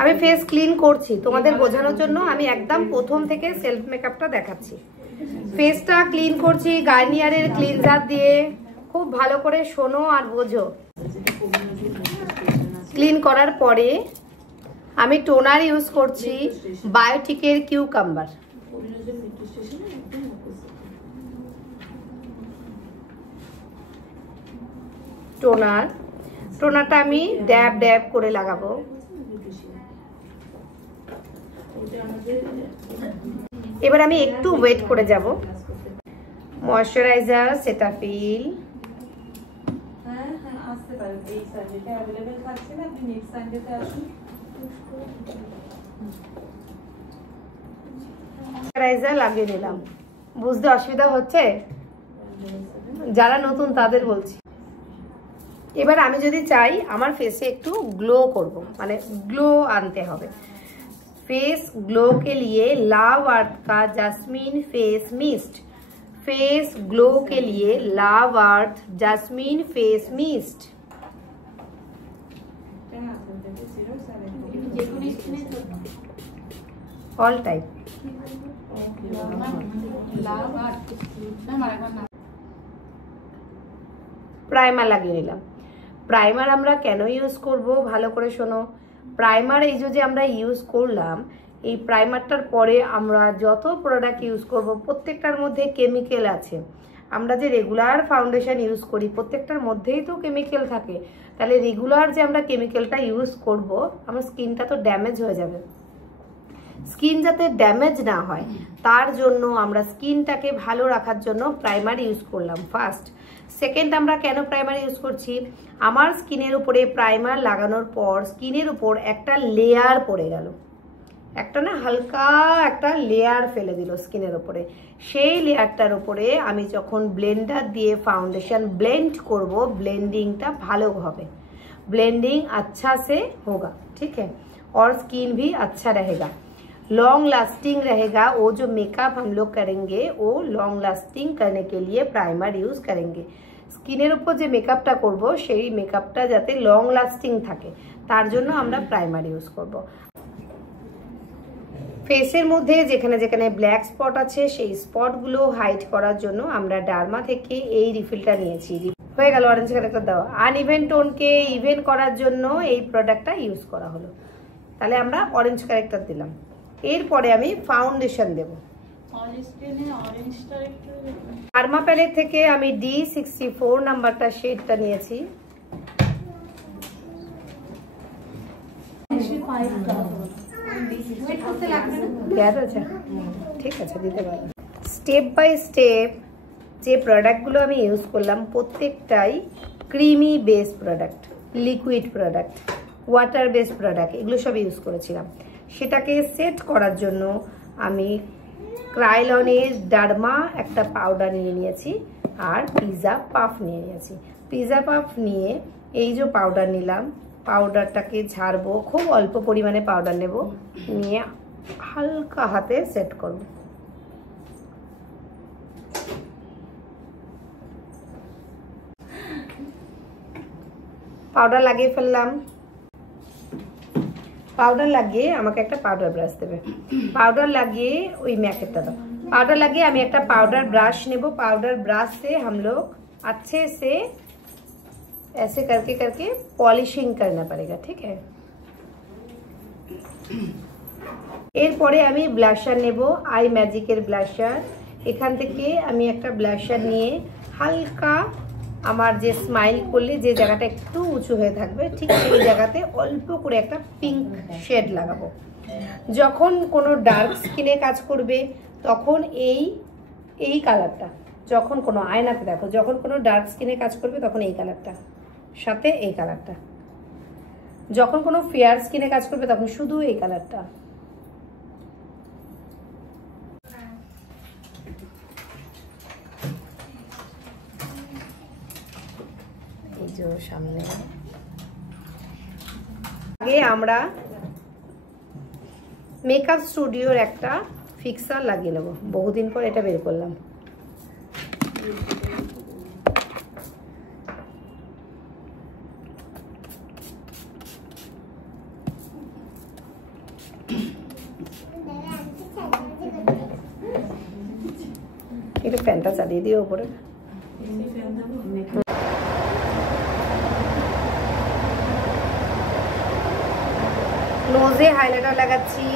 আমি face clean করছি তোমাদের বোঝানোর জন্য, আমি একদম প্রথম থেকে সেলফ মেকআপটা দেখাচ্ছি। ফেসটা ক্লিন করছি গার্নিয়ারের ক্লিনজার দিয়ে। খুব ভালো করে শোনো আর বোঝো। ক্লিন করার পরে আমি টোনার ইউজ করছি বায়োটিকের কিউকাম্বার। টোনারটা আমি ড্যাব ড্যাব করে লাগাবো। এবার আমি একটু ওয়েট করে যাব। ময়শ্চারাইজার, সেটাফিল, ময়শ্চারাইজার লাগিয়ে নিলাম। বুঝতে অসুবিধা হচ্ছে? যারা নতুন তাদের বলছি। এবার আমি যদি চাই আমার ফেসে একটু গ্লো করব, মানে গ্লো আনতে হবে। फेस ग्लो के लिए लाव अर्थ का jasmine face mist. Face glow के लिए love earth jasmine face mist. All type primer লাগিয়ে নিলাম। প্রাইমার আমরা কেন ইউজ করব ভালো করে শোনো। প্রাইমার এই যে আমরা ইউজ করলাম, এই প্রাইমারটার পরে আমরা যত প্রোডাক্ট ইউজ করব প্রত্যেকটার মধ্যে কেমিক্যাল আছে। আমরা যে রেগুলার ফাউন্ডেশন ইউজ করি প্রত্যেকটার মধ্যেই তো কেমিক্যাল থাকে। তাহলে রেগুলার যে আমরা কেমিক্যালটা ইউজ করব, আমার স্কিনটা তো ড্যামেজ হয়ে যাবে। স্কিন যাতে ড্যামেজ না হয় তার জন্য আমরা স্কিনটাকে ভালো রাখার জন্য প্রাইমার ইউজ করলাম ফার্স্ট। সেকেন্ড, আমরা কেন প্রাইমার ইউজ করছি, আমার স্কিনের উপরে প্রাইমার লাগানোর পর স্কিনের উপর একটা লেয়ার পড়ে গেল, একটা না হালকা একটা লেয়ার ফেলে দিল স্কিনের উপরে। সেই লেয়ারটার উপরে আমি যখন ব্লেন্ডার দিয়ে ফাউন্डेशन ब्लेंड করব, ब्लेंडिंगটা ভালো হবে, ब्लेंडिंग अच्छा से होगा, ठीक है, और स्किन भी अच्छा रहेगा, लॉन्ग लास्टिंग रहेगा। वो जो मेकअप हम लोग करेंगे वो लॉन्ग लास्टिंग करने के लिए प्राइमर यूज करेंगे। स्किनेर ऊपर जो मेकअपটা করব সেই মেকআপটা যাতে লং লাস্টিং থাকে তার জন্য আমরা প্রাইমার ইউজ করব। ফেসের মধ্যে যেখানে যেখানে ব্ল্যাক স্পট আছে সেই স্পটগুলো হাইড করার জন্য আমরা ডার্মা থেকে এই রিফিলটা নিয়েছি। হয়ে গেল অরেঞ্জ কালারটা দেওয়া। আনইভেন টোনকে ইভেন করার জন্য এই প্রোডাক্টটা ইউজ করা হলো। তাহলে আমরা অরেঞ্জ কালারটা দিলাম। এরপরে আমি ফাউন্ডেশন দেব। ডার্মা প্যালেট থেকে আমি D64 নাম্বারটা শেডটা নিয়েছি। ঠিক আছে, দিতে পারি। স্টেপ বাই স্টেপ যে প্রোডাক্টগুলো আমি ইউজ করলাম প্রত্যেকটাই creamy base product, liquid product, water base product, এগুলো সব ইউজ করেছিলাম। সেটাকে সেট করার জন্য আমি ক্রাইলনের ডার্মা একটা পাউডার নিয়ে নিয়েছি আর পিজা পাফ নিয়ে নিয়েছি। পিজা পাফ নিয়ে এই যে পাউডার নিলাম, পাউডারটাকে ঝাড়বো, খুব অল্প পরিমাণে পাউডার নেব, নিয়ে হালকা হাতে সেট করব। পাউডার লাগিয়ে ফেললাম। पाउडर लगे আমাকে একটা पाउडर ब्राश देवे, पाउडर लगे ওই ম্যাকেটটা দাও। पाउडर लगे আমি একটা पाउडर ब्रश নেব। पाउडर ब्रश से हम लोग अच्छे से ऐसे करके करके पॉलिशिंग करना पड़ेगा, ठीक है। এরপরে আমি ব্লাশার নেব, আই ম্যাজিকের ব্লাশার। এখান থেকে আমি একটা ব্লাশার নিয়ে হালকা আমার যে স্মাইল করলে যে জায়গাটা একটু উঁচু হয়ে থাকবে ঠিক সেই জায়গাতে অল্প করে একটা পিঙ্ক শেড লাগাবো। যখন কোনো ডার্ক স্কিনে কাজ করবে তখন এই কালারটা, যখন কোনো আয়নাতে দেখো, যখন কোনো ডার্ক স্কিনে কাজ করবে তখন এই কালারটা, সাথে এই কালারটা। যখন কোনো ফেয়ার স্কিনে কাজ করবে তখন শুধু এই কালারটা। সামনে আগে আমরা মেকআপ স্টুডিওর একটা ফিক্সার লাগিয়ে নেব। বহুদিন পর এটা বের করলাম। একটু ফ্যানটা চালিয়ে দিও উপরে। নোজে হাইলাইটার লাগাচ্ছি।